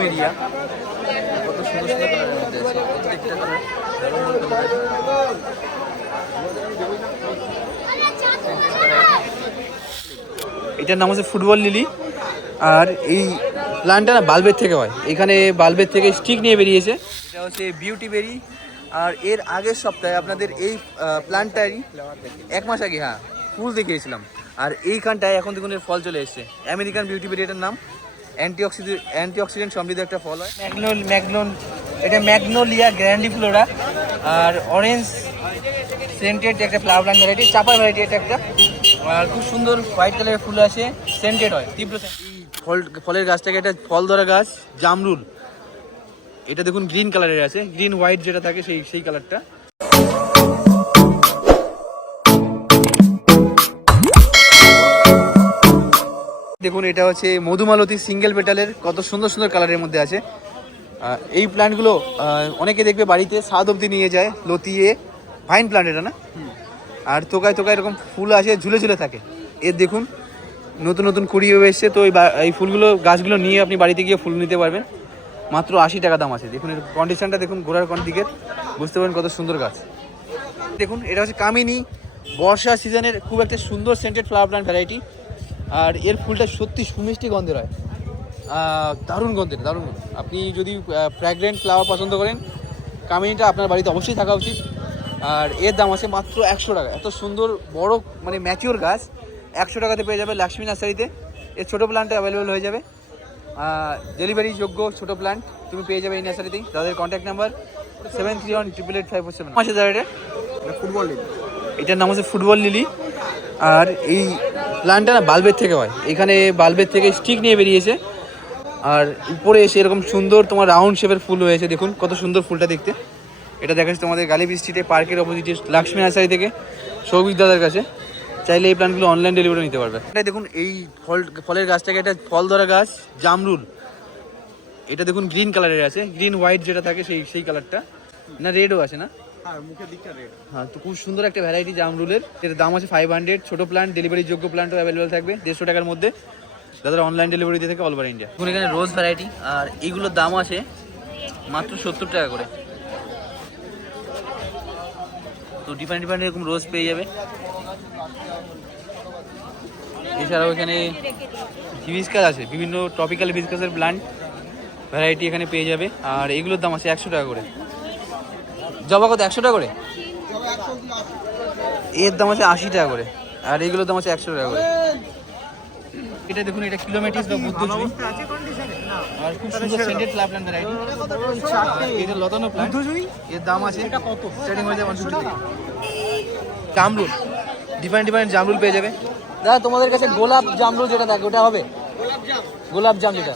Plumeria, কত সুন্দর সুন্দর কালারের মধ্যে আছে, প্রত্যেকটা কালার দারুণ দারুণ কালার। এটার নাম হচ্ছে ফুটবল লিলি। আর এই প্ল্যান্টটা না বাল্বের থেকে হয়, এখানে বাল্বের থেকে স্টিক নিয়ে বেরিয়েছে। এটা হচ্ছে বিউটি বেরি। আর এর আগের সপ্তাহে আপনাদের এই প্ল্যান্টটারই 1 মাস আগে ফুল দেখিয়েছিলাম। আর এইখানটায় এখন দেখুন এর ফল চলে এসছে। আমেরিকান বিউটি বেরি এটার নাম। অ্যান্টিঅক্সিডেন্ট সমৃদ্ধ একটা ফল হয়। এটা ম্যাগনোলিয়া গ্র্যান্ডিফ্লোরা। আর অরেঞ্জ সেন্টেড একটা ফ্লাওয়ার প্ল্যান্ট ভ্যারাইটি, চাপার ভ্যারাইটি এটা একটা। আর খুব সুন্দর হোয়াইট কালারের ফুল আসে, সেন্টেড হয়, তীব্র। ফলের গাছটাকে একটা ফল ধরা গাছ, জামরুল। এটা দেখুন গ্রিন কালারের আছে, গ্রিন হোয়াইট যেটা থাকে সেই কালারটা। দেখুন এটা হচ্ছে মধুমালতী সিঙ্গেল পেটালের, কত সুন্দর সুন্দর কালারের মধ্যে আছে। এই প্ল্যান্টগুলো অনেকে দেখবে বাড়িতে ছাদ অবধি নিয়ে যায় লতিয়ে। ভাইন প্ল্যান্ট এটা না? আর তোকায় তোকায় এরকম ফুল আসে, ঝুলে ঝুলে থাকে। এর দেখুন নতুন নতুন কুড়ি এসছে, তো এই ফুলগুলো গাছগুলো নিয়ে আপনি বাড়িতে গিয়ে ফুল নিতে পারবেন। মাত্র 80 টাকা দাম আছে। দেখুন এর কন্ডিশনটা দেখুন, গোড়ার দিকের, বুঝতে পারেন কত সুন্দর গাছ। দেখুন এটা হচ্ছে কামিনী, বর্ষা সিজনের খুব একটা সুন্দর সেন্টেড ফ্লাওয়ার প্ল্যান্ট ভ্যারাইটি। আর এর ফুলটা সত্যি সুমিষ্টি গন্ধের হয়, দারুণ গন্ধের, দারুণ গন্ধ। আপনি যদি ফ্র্যাগ্রেন্ট ফ্লাওয়ার পছন্দ করেন, কামিনীটা আপনার বাড়িতে অবশ্যই থাকা উচিত। আর এর দাম আছে মাত্র 100 টাকা। এত সুন্দর বড় মানে ম্যাচিওর গাছ 100 টাকাতে পেয়ে যাবে লক্ষ্মী নার্সারিতে। এর ছোটো প্ল্যান্টটা অ্যাভেলেবেল হয়ে যাবে, ডেলিভারি যোগ্য ছোটো প্ল্যান্ট তুমি পেয়ে যাবে এই নার্সারিতেই। তাদের কন্ট্যাক্ট নাম্বার 7318888547। আছে দাদা এটা ফুটবল লিলি। এটার নাম হচ্ছে ফুটবল লিলি। আর এই প্ল্যান্টটা না বাল্বের থেকে হয়, এখানে বাল্বের থেকে স্টিক নিয়ে বেরিয়েছে। আর উপরে এসে এরকম সুন্দর তোমার রাউন্ড শেপের ফুল হয়েছে, দেখুন কত সুন্দর ফুলটা দেখতে। এটা দেখাচ্ছি তোমাদের গালিব স্ট্রিটে, পার্কের অপোজিটে লক্ষ্মী নার্সারি থেকে, সৌভিক দাদার কাছে। চাইলে এই প্ল্যান্টগুলো অনলাইন ডেলিভারি নিতে পারবে। এটা দেখুন এই ফলের গাছটাকে একটা ফল ধরা গাছ, জামরুল। এটা দেখুন গ্রিন কালারের আছে, গ্রিন হোয়াইট যেটা থাকে সেই কালারটা, না রেডও আছে না? হ্যাঁ, তো খুব সুন্দর একটা ভ্যারাইটি জামরুলের। এর দাম আছে 500। ছোটো প্ল্যান্ট, ডেলিভারি যোগ্য প্ল্যান্টও অ্যাভেলেবেল থাকবে 150 টাকার মধ্যে। যাদের অনলাইন ডেলিভারি দিয়ে থাকে অল ওভার ইন্ডিয়া। এখন এখানে রোজ ভ্যারাইটি, আর এইগুলোর দাম আছে মাত্র 70 টাকা করে। তো ডিফারেন্ট এরকম রোজ পেয়ে যাবে। এছাড়াও এখানে হিবিস্কাস আছে, বিভিন্ন ট্রপিক্যাল হিবিস্কাসের প্ল্যান্ট ভ্যারাইটি এখানে পেয়ে যাবে। আর এগুলোর দাম আছে 100 টাকা করে। জবা কত? 100 টাকা করে। এর দাম আছে 80 টাকা করে। আর এইগুলোর দাম আছে 100 টাকা করে। এটা দেখুন, এটা কিলোমেটিস বা বুদ্ধজুই। আর খুব সুন্দর সেন্টেড ফ্লাওয়ার প্ল্যান্ট ভ্যারাইটি। এটা লতানো প্ল্যান্ট, এর দাম আছে স্টার্টিং হয়ে যায় 150 থেকে। জামরুল, ডিফারেন্ট জামরুল পেয়ে যাবে। দাদা তোমাদের কাছে গোলাপ জামরুল যেটা থাকে ওটা হবে? গোলাপ জাম যেটা,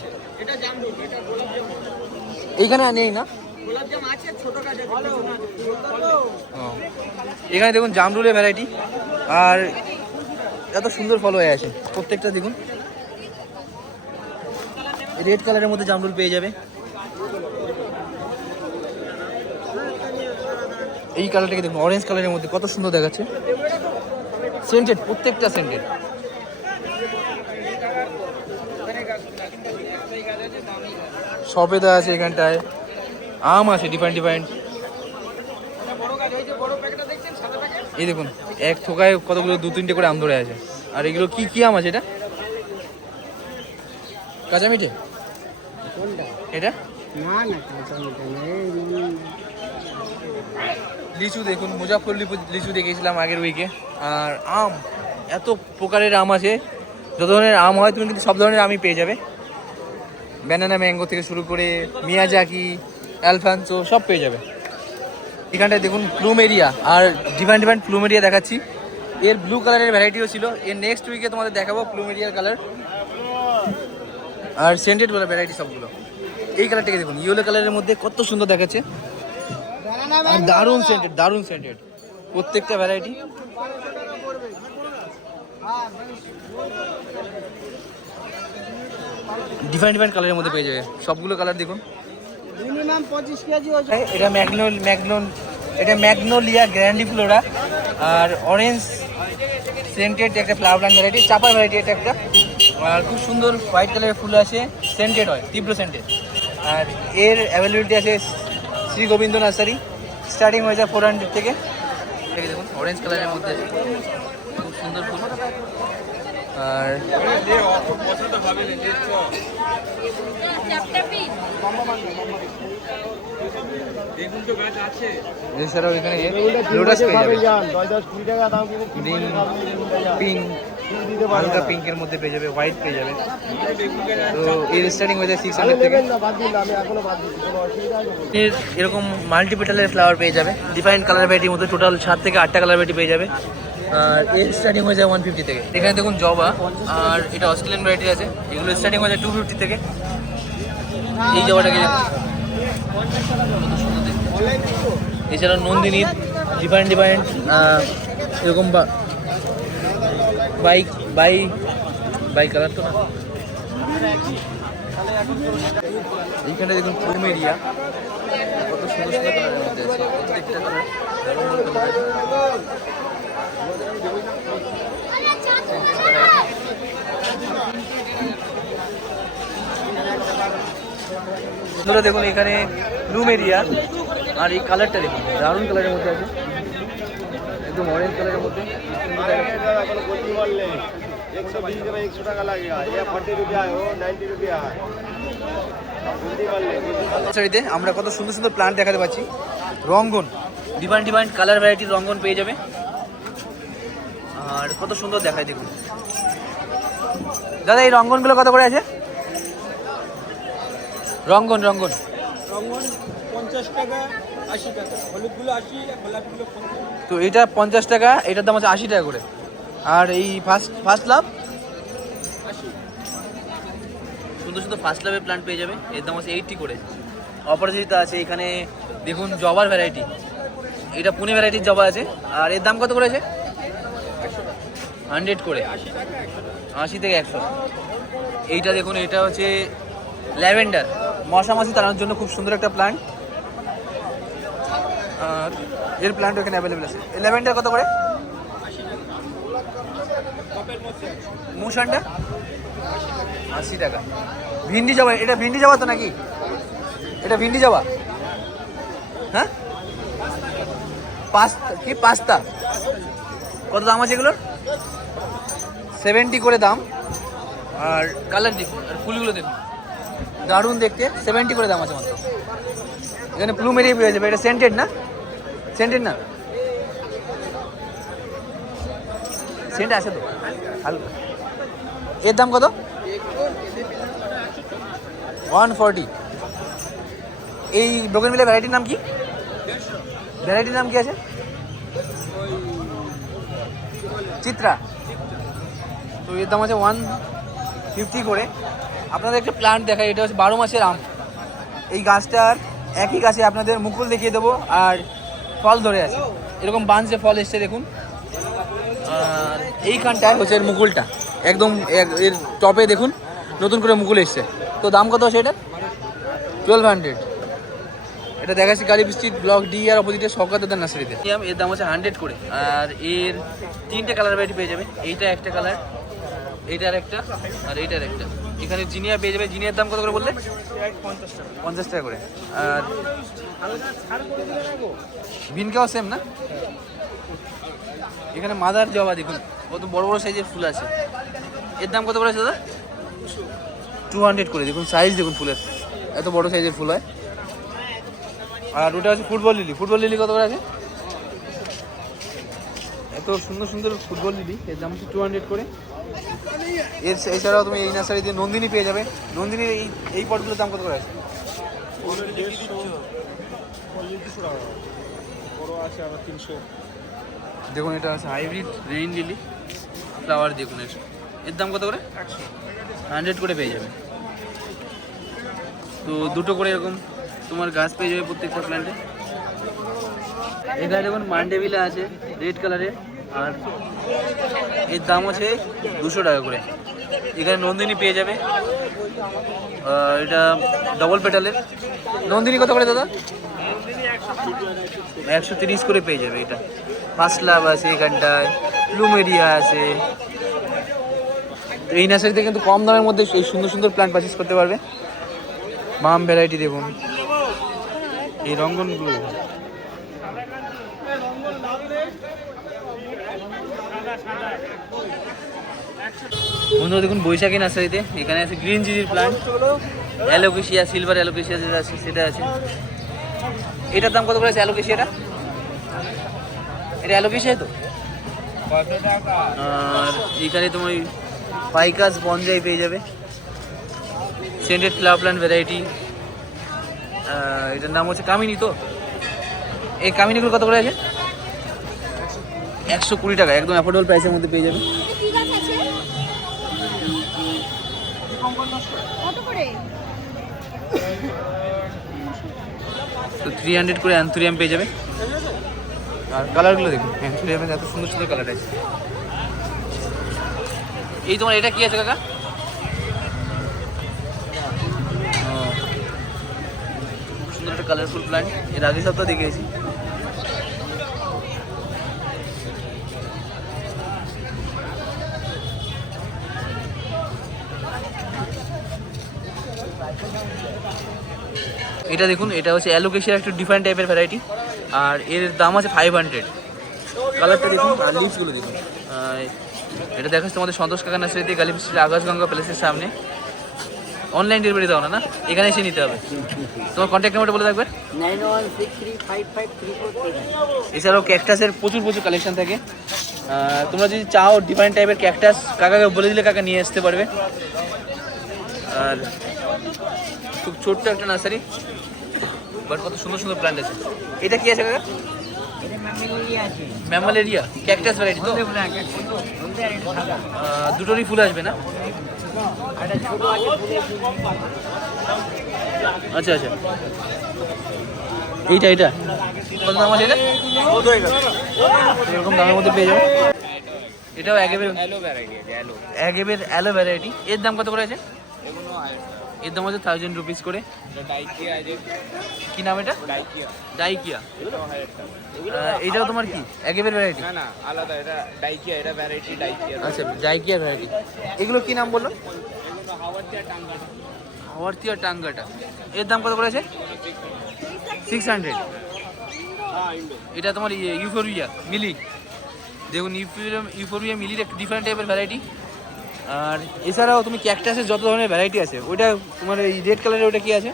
এইখানে নেই না? এখানে দেখুন জামরুলের ভ্যারাইটি। আর এত সুন্দর ফল হয়ে আছে প্রত্যেকটা। দেখুন রেড কালারের মধ্যে জামরুল পেয়ে যাবে। এই কালারটাকে দেখুন, অরেঞ্জ কালারের মধ্যে কত সুন্দর দেখাচ্ছে, সেন্টেড, প্রত্যেকটা সেন্টেড। সবেদা আছে এখানটায়, আম আছে ডিফারেন্ট। এই দেখুন এক থোকায় কতগুলো 2-3টে করে আম ধরে আছে। আর এগুলো কি আম আছে? এটা কাঁচা মিঠে, এটা লিচু। দেখুন মুজাফর লিচু দেখেছিলাম আগের উইকে। আর আম, এত প্রকারের আম আছে, যত ধরনের আম হয় তুমি কিন্তু সব ধরনের আমই পেয়ে যাবে। ব্যানানা ম্যাঙ্গো থেকে শুরু করে মিয়াজাকি, অ্যালফান্সো সব পেয়ে যাবে এখানটায়। দেখুন প্লুমেরিয়া, আর ডিফারেন্ট প্লুমেরিয়া দেখাচ্ছি। এর ব্লু কালারের ভ্যারাইটিও ছিল, এর নেক্সট উইকে তোমাদের দেখাবো প্লুমেরিয়ার কালার। আর সেন্টেড বলে ভ্যারাইটি সবগুলো। এই কালারটাকে দেখুন, ইয়েলো কালারের মধ্যে কত সুন্দর দেখাচ্ছে, আর দারুণ সেন্টেড প্রত্যেকটা ভ্যারাইটি। ডিফারেন্ট কালারের মধ্যে পেয়ে যাবে সবগুলো কালার। দেখুন মিনিমাম 25 কেজি। এটা ম্যাগনোলিয়া গ্র্যান্ডিফ্লোরা। আর অরেঞ্জ সেন্টেড একটা ফ্লাওয়ার প্ল্যান্ট ভ্যারাইটি, চাপার ভ্যারাইটি এটা একটা। আর খুব সুন্দর হোয়াইট কালারের ফুল আছে, সেন্টেড হয়, তীব্র সেন্টেড। আর এর অ্যাভেলেবিলিটি আছে শ্রী গোবিন্দ নার্সারি, স্টার্টিং হয়ে যায় 400 থেকে। দেখুন অরেঞ্জ কালারের মধ্যে আছে, খুব সুন্দর ফুল। আর এছাড়াও এখানে লোটাস পেয়ে যাবে, পিঙ্ক, হালকা পিঙ্কের মধ্যে পেয়ে যাবে, হোয়াইট পেয়ে যাবে। তো এর স্টার্টিং হয়ে যায় 600 থেকে। এরকম মাল্টিপেটালের ফ্লাওয়ার পেয়ে যাবে, ডিফারেন্ট কালার ভ্যারাইটির মধ্যে টোটাল 7 থেকে 8টা কালার ভ্যারাইটি পেয়ে যাবে। আর এর স্টার্টিং হয়ে যায় 150 থেকে। এখানে দেখুন জবা, আর এটা অস্ট্রেলিয়ান ভ্যারাইটি আছে, এগুলো স্টার্টিং হয়ে যায় 250 থেকে। এই জবাটাকে দেখুন, এছাড়া নন্দিনীর ডিফারেন্ট এরকম বাই কালার তো না। এইখানে দেখুন প্লুমেরিয়া, কত সুন্দর সুন্দর কালারের মধ্যে আছে, প্রত্যেকটা কালার বন্ধুরা দেখুন এখানে প্লুমেরিয়া, আর এই কালারটা দেখুন দারুণ কালারের মধ্যে আছে, একদম অরেঞ্জ কালারের মধ্যে। নার্সারিতে আমরা কত সুন্দর সুন্দর প্লান্ট দেখাতে পাচ্ছি। রঙ্গন, ডিফারেন্ট কালার ভ্যারাইটির রঙ্গন পেয়ে যাবে, আর কত সুন্দর দেখায় দেখুন। দাদা এই রঙ্গনগুলো কত করে আছে? রঙ্গন 50 টাকা 80 টাকা, হলুদগুলো 80, গোলাপিগুলো 50। তো এটা 50 টাকা, এটার দাম আছে 80 টাকা করে। আর এই ফার্স্ট লাভ, সুন্দর সুন্দর ফার্স্ট লাভের প্ল্যান্ট পেয়ে যাবে, এর দাম আছে 80 করে। অপরাজিতা আছে এখানে দেখুন, জবার ভ্যারাইটি, এটা পুনে ভ্যারাইটির জবা আছে, আর এর দাম কত করে আছে? 100 করে, 80 থেকে 100। এইটা দেখুন, এটা হচ্ছে ল্যাভেন্ডার, মশামাছি তাড়ানোর জন্য খুব সুন্দর একটা প্ল্যান্ট, আর এর প্ল্যান্ট এখানে অ্যাভেলেবেল আছে। এই ল্যাভেন্ডার কত করে? মুসানটা 80 টাকা। ভিন্ডি জবা, এটা ভিন্ডি জবা তো নাকি? এটা ভিন্ডি জবা, হ্যাঁ পাস্তা কত দাম আছে এগুলোর? 70 করে দাম। আর কালার দেখুন, আর ফুলগুলো দেখুন দারুণ দেখতে, 70 করে দাম আছে মাত্র। এখানে প্লুমেরিয়া পেয়ে যাবে, এটা সেন্টেড না? সেন্ট আছে তো হালকা। এর দাম কত? 140। এই বোগেনভিলিয়া ভ্যারাইটির নাম কি? আছে? চিত্রা। তো এর দাম আছে 150 করে। আপনাদের একটা প্ল্যান্ট দেখায়, এটা হচ্ছে 12 মাসের আম। এই গাছটার একই গাছে আপনাদের মুকুল দেখিয়ে দেবো, আর ফল ধরে আছে, এরকম বাঞ্চে ফল এসছে দেখুন। আর এইখানটায় হচ্ছে এর মুকুলটা, একদম এর টপে দেখুন নতুন করে মুকুল এসছে। তো দাম কত আছে এটা? 1200। এটা দেখাচ্ছি গাড়ি স্ট্রিট, ব্লক ডি আর অপোজিটে শওকতদার নার্সারিতে। এর দাম হচ্ছে 100 করে। আর এর 3টে কালার ভ্যারাইটি পেয়ে যাবে, এইটা একটা কালার, এইটার একটা, আর এইটার একটা। এখানে জিনিয়া পেয়ে যাবে, জিনিয়ার দাম কত করে বললে? 50 টাকা করে। আর ভিনকাও সেম না? এখানে মাদার জবা দেখুন, কত বড় বড় সাইজের ফুল আছে, এর দাম কত করে আছে দাদা? 200 করে। দেখুন সাইজ দেখুন ফুলের, এত বড় সাইজের ফুল হয়। আর ওটা হচ্ছে ফুটবল লিলি কত করে আছে? এত সুন্দর সুন্দর ফুটবল লিলি, এর দাম হচ্ছে 200 করে। এছাড়াও তুমি এই নার্সারিতে নন্দিনী পেয়ে যাবে। নন্দিনীর এই পটগুলোর দাম কত করে আছে? দেখুন এটা আছে হাইব্রিড রেইন লিলি ফ্লাওয়ার, দেখুন এর দাম কত করে? 100 করে পেয়ে যাবে। তো দুটো করে এরকম তোমার গাছ পেয়ে যাবে প্রত্যেকটা প্ল্যান্টে। এখানে দেখুন মান্ডেভিলা আছে রেড কালারের, আর এর দাম আছে 200 টাকা করে। এখানে নন্দিনী পেয়ে যাবে, এটা ডবল পেটালের। নন্দিনী কত করে দাদা? 130 করে পেয়ে যাবে। এটা ফার্স্ট লাভ আছে, এখানটায় প্লুমেরিয়া আছে। এই নার্সারিতে কিন্তু কম দামের মধ্যে এই সুন্দর সুন্দর প্ল্যান্ট পারচেস করতে পারবে। মাম ভ্যারাইটি দেখুন, এই রঙ্গনগুলো দেখুন। বন্ধুরা দেখুন বৈশাখী নার্সারিতে এখানে আছে গ্রিন চিলির প্লান্ট, অ্যালোকেশিয়া, সিলভার অ্যালোকেশিয়া যেটা আছে সেটা আছে। এটার দাম কত করে আছে অ্যালোকেশিয়াটা? এটা অ্যালোকেশিয়া তো। আর এখানে তুমি ওই পাইকাস বনজাই পেয়ে যাবে, সেন্টেড ফ্লাওয়ার প্ল্যান্ট ভ্যারাইটি। এটার নাম হচ্ছে কামিনী তো। এই কামিনীগুলো কত করে আছে? 120 টাকা, একদম অ্যাফোর্ডেবল প্রাইসের মধ্যে পেয়ে যাবে। তো 300 করে অ্যান্থুরিয়াম পেয়ে যাবে। আর কালারগুলো দেখুন, অ্যান্থুরিয়ামের এত সুন্দর সুন্দর কালার আছে। এই তোমার এটা কি আছে কাকা? খুব সুন্দর একটা কালারফুল প্ল্যান্ট, এর আগে সপ্তাহ দেখিয়েছি। এটা দেখুন, এটা হচ্ছে অ্যালোকেশিয়ার একটু ডিফারেন্ট টাইপের ভ্যারাইটি, আর এর দাম আছে 500। কালারটা দেখুন আর লিভসগুলো দেখুন। এটা দেখাচ্ছে তোমাদের সন্তোষ কাকা নার্সারিতে, গালিব স্ট্রিট, আকাশগঙ্গা প্যালেসের সামনে। অনলাইন ডেলিভারি দাও না? এখানে এসে নিতে হবে। তোমার কন্ট্যাক্ট নাম্বারটা বলে থাকবে। 9163553439। এছাড়াও ক্যাকটাসের প্রচুর কালেকশন থাকে। তোমরা যদি চাও ডিফারেন্ট টাইপের ক্যাকটাস, কাকাকে বলে দিলে কাকা নিয়ে আসতে পারবে। আর খুব ছোট্ট একটা নার্সারি, বাট কত সুন্দর সুন্দর প্ল্যান্ট আছে। এটা কি আছে কাকা? ম্যামালেরিয়া ক্যাকটাস ভ্যারাইটি তো? দুটোরই ফুল আসবে না? আচ্ছা আচ্ছা, এইটা কত দাম আছে? এটা এরকম দামের মধ্যে পেয়ে যাবে। এটাও অ্যাগেবের অ্যালো ভ্যারাইটি। এর দাম কত করে আছে? এর দাম আছে 1000 রুপিস করে। কি নাম এটা? ডাইকিয়া। এটাও তোমার কি অ্যাগেবের ভ্যারাইটি? না আলাদা, এটা ডাইকিয়া, এটা ভ্যারাইটি ডাইকিয়া। আচ্ছা, ডাইকিয়া ভ্যারাইটি। এগুলো কি নাম বললো? হাওয়ারতিয়া টাঙ্গাটা। এর দাম কত করে আছে? 600। এটা তোমার ইউফোরিয়া মিলি। দেখুন ইউফোরিয়া মিলির একটা ডিফারেন্ট টাইপের ভ্যারাইটি। আর এছাড়াও তুমি ক্যাকটাসের যত ধরনের ভ্যারাইটি আছে, ওইটা তোমার এই রেড কালারের ওটা কি আছে?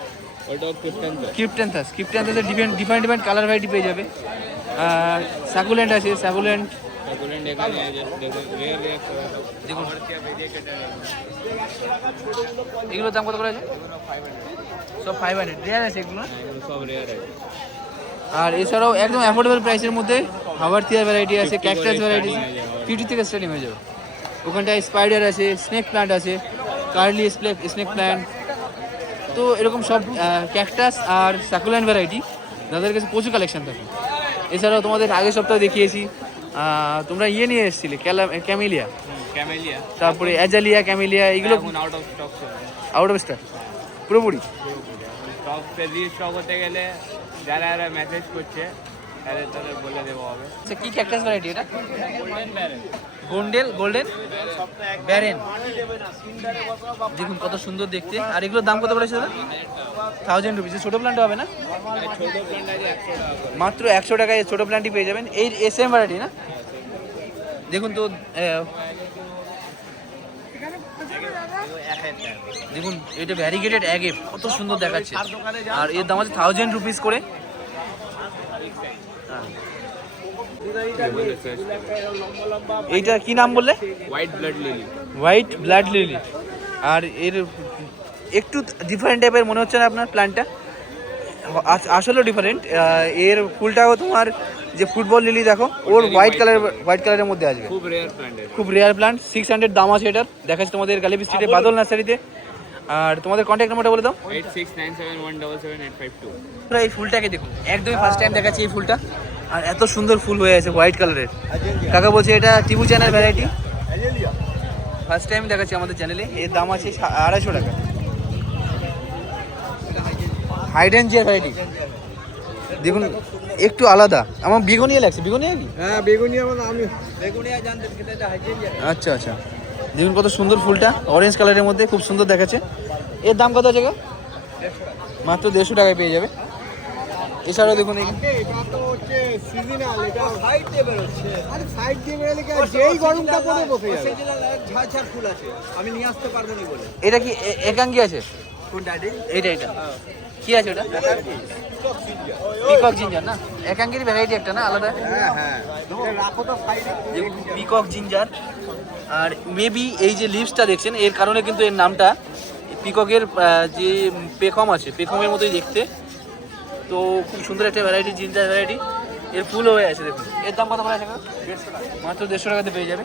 ক্রিপ্ট্যান্থাসের ডিফারেন্ট কালার ভ্যারাইটি পেয়ে যাবে। আর সাকুলেন্ট আছে, সাকুলেন্ট দেখুন। এগুলোর দাম কত করে আছে? সব 500। রেয়ার আছে এগুলো সব রেয়ার আছে। আর এছাড়াও একদম অ্যাফোর্ডেবল প্রাইসের মধ্যে হাওয়ারথিয়ার ভ্যারাইটি আছে, ক্যাকটাস ভ্যারাইটি 50 থেকে স্টার্টিং হয়ে যাবে। ওখানটায় স্পাইডার আছে, স্নেক প্ল্যান্ট আছে, কার্লি স্নেক প্ল্যান্ট। তো এরকম সব ক্যাকটাস আর সাকুলেন্ট ভ্যারাইটি যাদের কাছে প্রচুর কালেকশন থাকে। এছাড়াও তোমাদের আগের সপ্তাহে দেখিয়েছি, তোমরা নিয়ে এসেছিলে ক্যামেলিয়া, তারপরে অ্যাজালিয়া, ক্যামেলিয়া, এগুলো আউট অফ স্টক পুরোপুরি। স্টক হতে গেলে যারা মেসেজ করছে তাদের বলে দেওয়া হবে। আচ্ছা, কি ক্যাকটাস ভ্যারাইটি এটা? Golden barren. দেখুন কত সুন্দর দেখতে। আর এগুলোর দাম কত পড়েছে দাদা? 1000 রুপিস। ছোটো প্ল্যান্ট হবে না? মাত্র 100 টাকায় ছোটো প্ল্যান্টই পেয়ে যাবেন। এই সেম ভ্যারাইটি না? দেখুন তো, দেখুন এটা ভ্যারিগেটেড অ্যাগেভ, কত সুন্দর দেখাচ্ছে। আর এর দাম আছে 1000 রুপিস করে। এইটা কি নাম বললে? White blood lily. আর এর একটু ডিফারেন্ট টাইপের মনে হচ্ছে না আপনার প্ল্যান্টটা? আসলেও ডিফারেন্ট। এর ফুলটাও তোমার যে ফুটবল লিলি দেখো, ওর হোয়াইট কালারের মধ্যে আসবে। খুব রেয়ার প্ল্যান্ট। 600 দাম আছে এটার। দেখাচ্ছি তোমাদের গালিব স্ট্রিটে, বাদল নার্সারিতে। আর তোমাদের কন্ট্যাক্ট নাম্বারটা বলে দাও। 8697177852। এই ফুলটাকে দেখুন, একদমই ফার্স্ট টাইম দেখাচ্ছি এই ফুলটা। আর এত সুন্দর ফুল হয়ে আছে হোয়াইট কালারের। কাকা বলছে এটা টিবু চ্যানেল ভ্যারাইটি, ফার্স্ট টাইম দেখাচ্ছি আমাদের চ্যানেলে। এর দাম আছে 250 টাকা। হাইডেনজিয়া ভ্যারাইটি দেখুন, একটু আলাদা। আমার বেগুনিয়া লাগছে। বেগুনিয়া কি? হ্যাঁ বেগুনিয়া, আমি বেগুনিয়া জানতে। আচ্ছা আচ্ছা, দেখুন কত সুন্দর ফুলটা, অরেঞ্জ কালারের মধ্যে খুব সুন্দর দেখাচ্ছে। এর দাম কত আছে গো? মাত্র 150 টাকায় পেয়ে যাবে। এছাড়াও দেখুন এটা তো হচ্ছে সিজনাল, এটা সাইড দিয়ে বেরোচ্ছে। আরে সাইড দিয়ে বেরোলে কি যেই গরমটা পড়ে বসে যাবে। সিজনাল ঝাড় ফুল আছে, আমি নিয়ে আসতে পারবো না বলে। এটা কি একাঙ্গি আছে? কোনটা? এটা কি আছে ওটা? পিকক জিঞ্জার না? একাঙ্গির ভ্যারাইটি একটা না আলাদা? হ্যাঁ হ্যাঁ, এটা রাখো তো সাইডে। Peacock ginger. আর মেবি এই যে লিভসটা দেখছেন এর কারণে কিন্তু এর নামটা পিককের যে পেখম আছে পেখমের মতোই দেখতে। তো খুব সুন্দর একটা ভ্যারাইটি, জিঞ্জার ভ্যারাইটি। এর ফুল হয়ে আছে দেখুন। এর দাম কত করে আছে? 150 টাকা। মাত্র 150 টাকাতে পেয়ে যাবে।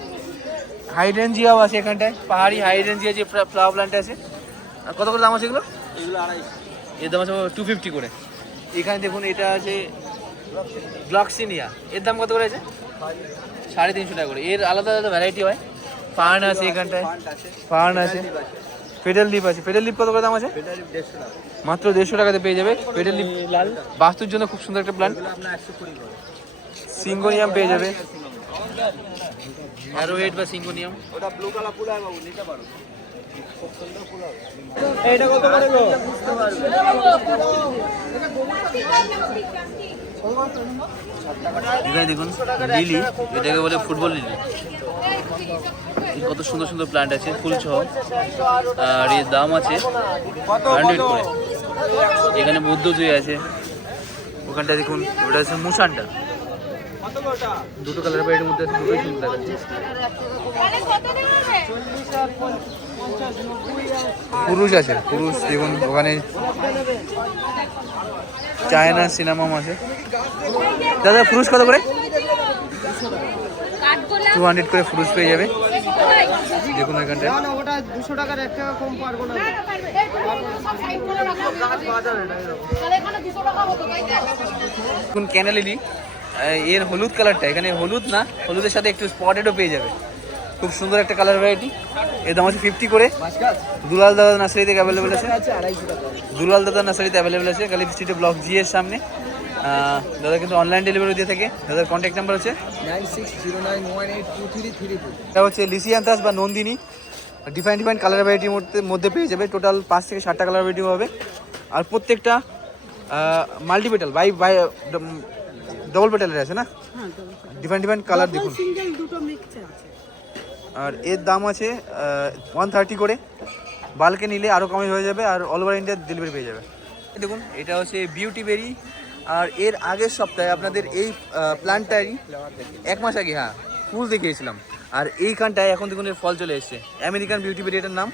হাইড্রেনজিয়াও আছে এখানটায়, পাহাড়ি হাইড্রেনজিয়া যে ফ্লাওয়ার প্ল্যান্ট আছে। আর কত করে দাম আছে এগুলো? এগুলো 250। এর দাম আছে 250 করে। এখানে দেখুন এটা আছে ব্লক্সিনিয়া, এর দাম কত করে আছে? 350 টাকা করে। এর আলাদা আলাদা ভ্যারাইটি হয়। ফার্ন আছে এখানটায়, ফার্ন আছে, ফেডার লিপ আছে। ফেডার লিপ কত করে দাম আছে? এটা 150 টাকা। মাত্র 150 টাকাতে পেয়ে যাবে ফেডার লিপ। লাল বাস্তুর জন্য খুব সুন্দর একটা প্ল্যান্ট। এগুলো আপনার 120 করে। সিঙ্গোনিয়াম পেয়ে যাবে, অ্যারোহেড বা সিঙ্গোনিয়াম। ওটা ব্লু কালার ফুল হয় বাবু, নিতে পারো। খুব সুন্দর ফুল হবে। এইটা কত করে গো? এখানে দেখুন লিলি, এটাকে বলে ফুটবল লিলি। কত সুন্দর সুন্দর প্ল্যান্ট আছে ফুল সহ। আর এর দাম আছে 100 করে। এখানে বুদ্ধজয়ী আছে। ওখানটা দেখুন ওটা হচ্ছে মুসানটা। কত গোটা? দুটো কালার বাড়ির মধ্যে আছে, দুটোই সুন্দর দেখাচ্ছে। পুরুষ আছে, পুরুষ দেখুন ওখানে চায়না সিনেমাম আছে। দাদা পুরুষ কত করে? 200 করে পুরুষ পেয়ে যাবে। দেখুন এখানটায় না ওটা 200 টাকার 1 টাকা কম পারবো না। দেখুন ক্যানালিলি, এর হলুদ কালারটা, এখানে হলুদ না, হলুদের সাথে একটু স্পটেডও পেয়ে যাবে। খুব সুন্দর একটা কালার ভ্যারাইটি। এর দাম আছে 50 করে। দুলাল দাদা নার্সারি থেকে অ্যাভেলেবেল আছে। 250 টাকা। দুলাল দাদা নার্সারিতে অ্যাভেলেবেল আছে, কালী স্ট্রিটে ব্লক জি এর সামনে। দাদা কিন্তু অনলাইন ডেলিভারি দিয়ে থাকে। দাদার কন্ট্যাক্ট নাম্বার আছে 9609182332। এটা হচ্ছে লিসিয়ান্থাস বা নন্দিনী। ডিফারেন্ট কালার ভ্যারাইটির মধ্যে পেয়ে যাবে। টোটাল 5 থেকে 7টা কালার ভ্যারাইটি হবে। আর প্রত্যেকটা মাল্টিপেটাল বাই ডবল পেটালের আছে না? ডিফারেন্ট কালার দেখুন। সিঙ্গেল দুটো মিক্সে আছে। আর এর দাম আছে 130 করে। বাল্কে নিলে আরও কমে হয়ে যাবে, আর অল ওভার ইন্ডিয়া ডেলিভারি পেয়ে যাবে। দেখুন এটা হচ্ছে বিউটি বেরি। আর এর আগের সপ্তাহে আপনাদের এই প্ল্যান্টটারই 1 মাস আগে ফুল দেখিয়েছিলাম। আর এইখানটায় এখন দেখুন এর ফল চলে এসছে। আমেরিকান বিউটি বেরি এটার নাম।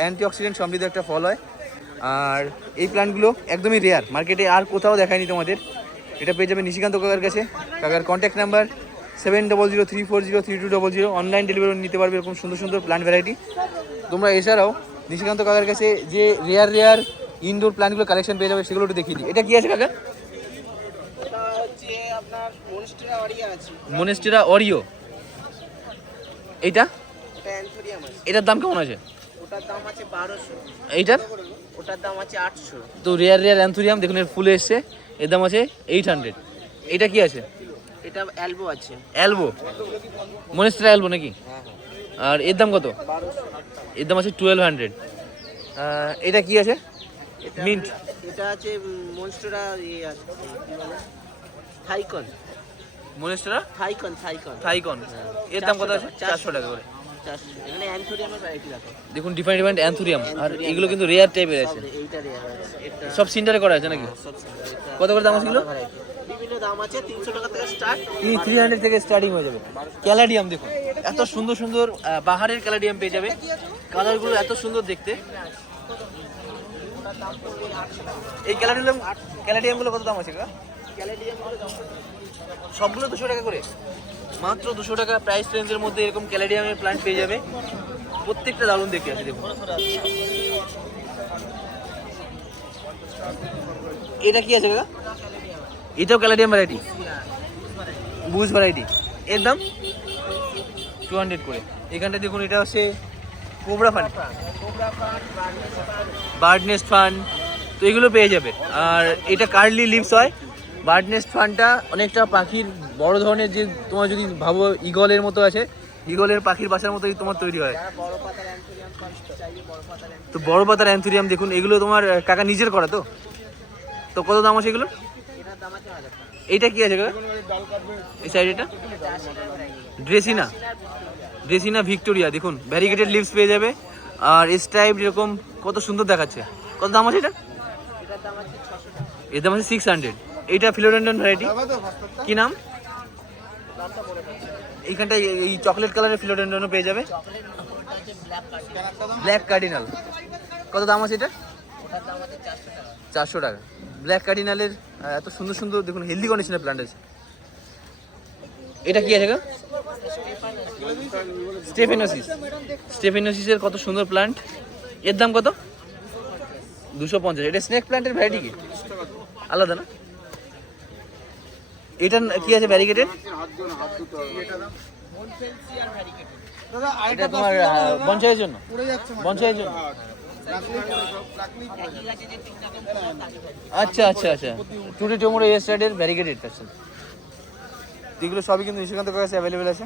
অ্যান্টিঅক্সিডেন্ট সমৃদ্ধ একটা ফল হয়। আর এই প্ল্যান্টগুলো একদমই রেয়ার, মার্কেটে আর কোথাও দেখায়নি তোমাদের। এটা পেয়ে যাবে নিশিকান্ত কাকার কাছে। কাকার কন্ট্যাক্ট নাম্বার 7003403200। অনলাইন ডেলিভারি নিতে পারবে এরকম সুন্দর সুন্দর প্ল্যান্ট ভ্যারাইটি। তোমরা এছাড়াও নিশিকান্ত কাকার কাছে যে রেয়ার ইনডোর প্ল্যান্টগুলো কালেকশন পেয়ে যাবে, সেগুলো একটু দেখিয়ে দিই। এটা কি আছে কাকা? এটা হচ্ছে আপনার মনস্টেরা অরিয়া আছে। মনেস্টেরা অরিও। এইটা এটা অ্যান্থোরিয়াম আছে। এটার দাম কেমন আছে? ওটার দাম আছে 1200। এইটার ওটার দাম আছে 800। তো রেয়ার অ্যান্থোরিয়াম দেখুন এর ফুলে এসছে। এর দাম আছে 800। এটা কি আছে? এটা অ্যালবো আছে। অ্যালবো, মনেস্টেরা অ্যালবো নাকি? আর এর দাম কত? 1200। এর দাম আছে 1200। এটা কি আছে? মিন্ট। এটা আছে মনস্টেরা ইয়ে আছে, কি বলে, থাইকন। মনেস্টেরা থাইকন থাইকন। এর দাম কত আছে? 400 টাকা করে। 400। এখানে অ্যান্থোরিয়ামের ভ্যারাইটি রাখো। দেখুন ডিফারেন্ট অ্যান্থোরিয়াম। আর এগুলো কিন্তু রেয়ার টাইপের আছে। এইটা রেয়ার আছে। এটা সব সিন্টারে করা আছে নাকি? সব এটা কত করে দাম আছে এগুলো? variety। বিভিন্ন দাম আছে, 300 টাকা থেকে স্টার্ট। এই 300 থেকে স্টার্টিং হয়ে যাবে। ক্যালাডিয়াম দেখুন এত সুন্দর সুন্দর বাহারের ক্যালাডিয়াম পেয়ে যাবে। কালারগুলো এত সুন্দর দেখতে। এই ক্যালাডিয়ামগুলো কত দাম আছে কাকা? ক্যালেডিয়াম গুলো দাম সবগুলো 200 টাকা করে। মাত্র 200 টাকা প্রাইস রেঞ্জের মধ্যে এরকম ক্যালাডিয়ামের প্ল্যান্ট পেয়ে যাবে। প্রত্যেকটা দারুণ দেখতে আছে দেখুন। এটা কি আছে কাকা? এটাও ক্যালাডিয়াম ভ্যারাইটি, বুশ ভ্যারাইটি। এর দাম 200 করে। এখানটা দেখুন এটা হচ্ছে cobra fund, bird nest fund. তো এগুলো পেয়ে যাবে। আর এটা কার্লি লিভস হয়। বার্ড নেস্ট ফান্ডটা অনেকটা পাখির বড় ধরনের, যে তোমার যদি ভাবো ইগলের মতো আছে, ইগলের পাখির বাসার মতোই তোমার তৈরি হয়। বড় পাতার অ্যান্থোরিয়াম তো বড় পাতার অ্যান্থুরিয়াম দেখুন, এগুলো তোমার কাকা নিজের করা তো? তো কত দাম আছে এগুলো? এইটা কি আছে কাকা? এই সাইড এটা ড্রেসিনা, ড্রেসিনা ভিক্টোরিয়া দেখুন, ভ্যারিগেটেড লিভস পেয়ে যাবে আর স্ট্রাইপ এরকম কত সুন্দর দেখাচ্ছে। কত দাম আছে এটা? এর দাম আছে 600। এইটা ফিলোডেন্ড্রন ভ্যারাইটি, কি নাম? এইখানটায় এই চকলেট কালারের ফিলোডেন্ড্রনও পেয়ে যাবে। ব্ল্যাক কার্ডিনাল, কত দাম আছে এটা? 400 টাকা। ব্ল্যাক কার্ডিনালের এত সুন্দর সুন্দর দেখুন হেলদি কন্ডিশনের প্ল্যান্ট আছে। এটা কি আছে গো? স্টেফেনোসিস, স্টেফেনোসিসের কত সুন্দর প্ল্যান্ট। এর দাম কত? 250। এটা স্নেক প্ল্যান্টের ভ্যারাইটি কি আলাদা না? এটা কি আছে ভ্যারিগেটেড? এটা তোমার বনসাইয়ের জন্য, বনসাইয়ের জন্য। আচ্ছা আচ্ছা আচ্ছা, টুডে টুমোরো ইয়েস্টারডের ভ্যারিগেটেড পাচ্ছেন। এগুলো সবই কিন্তু নিশিকান্ত কাছে অ্যাভেলেবেল আছে।